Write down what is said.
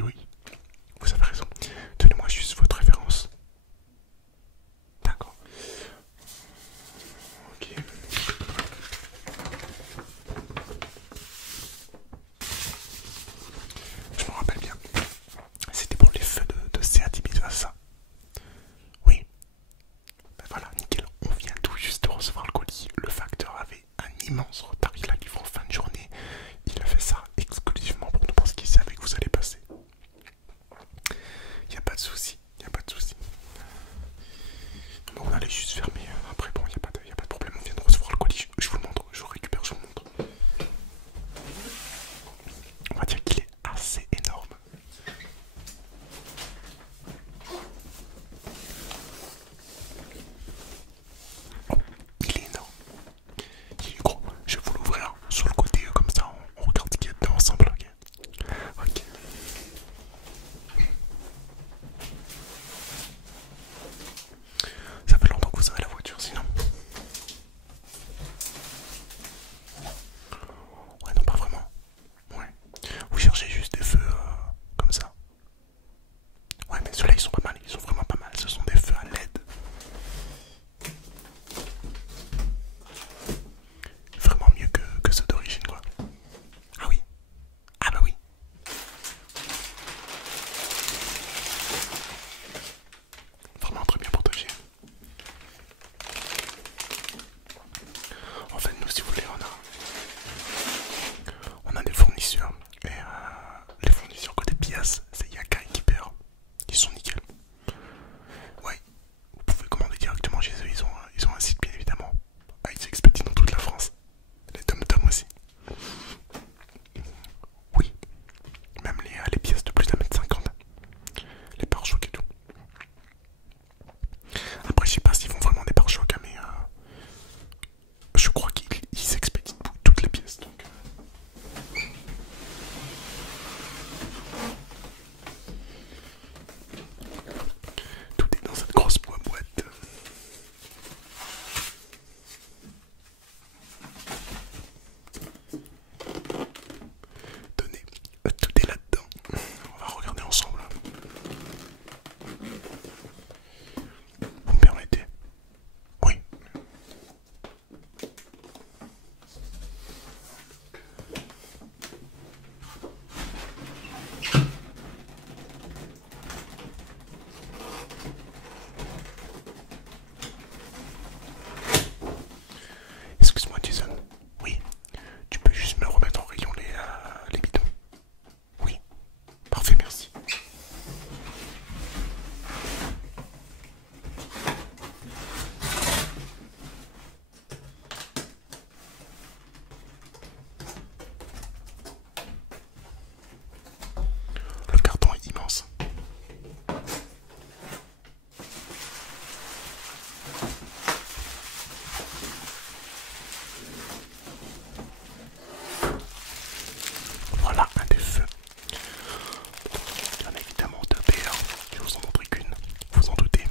oui, oui. Vous avez raison. Donnez-moi juste votre référence. D'accord. Ok. Je me rappelle bien. C'était pour les feux de Cette, Dimitri, ça. Oui. Ben voilà, nickel. On vient tout juste de recevoir le colis. Le facteur avait un immense retard. Il a livré en fin de journée. Il a fait ça exclusivement pour nous parce qu'il savait que vous allez passer. Y a pas de souci, y a pas de souci. Bon, on allait juste fermer. Après, bon, y a pas de problème. On vient de recevoir le colis. Je vous le montre. Je vous récupère, je vous le montre. On va dire qu'il est assez énorme. Oh, il est énorme. Il est gros. Je vais vous l'ouvrir sur le côté, comme ça, on regarde ce qu'il y a dedans ensemble. Ok. Ok. Ça fait longtemps que vous avez la voiture, sinon. Ouais, non, pas vraiment. Ouais. Vous cherchez juste des feux comme ça. Ouais, mais ceux-là, ils sont pas mal. Ils sont vraiment pas mal. Ce sont des feux à LED. Vraiment mieux que ceux d'origine, quoi. Ah oui. Ah bah oui. Vraiment très bien protégé. En fait, nous, si vous voulez, on a des fournisseurs. Et les fournisseurs côté pièces, c'est YakaEquiper. Ils sont nickel. Ouais, vous pouvez commander directement chez eux. Ils ont un site, bien évidemment. Ah, ils expédient dans toute la France. Les tom-tom aussi. Oui, même les pièces de plus d'1,50 m. Les pare-chocs et tout. Après, je sais pas s'ils font vraiment des pare-chocs, mais je crois qu'ils expédient toutes les pièces. Donc, tout est dans cette grosse boîte. Tenez, tout est là-dedans. On va regarder ensemble. Vous me permettez? Oui. Excuse-moi, Jason. Oui. Tu peux juste me remettre en rayon les bidons? Oui. Parfait, merci. Le carton est immense. Voilà un des feux. Il y en a évidemment deux paires. Je vous en montrer qu'une. Vous en doutez.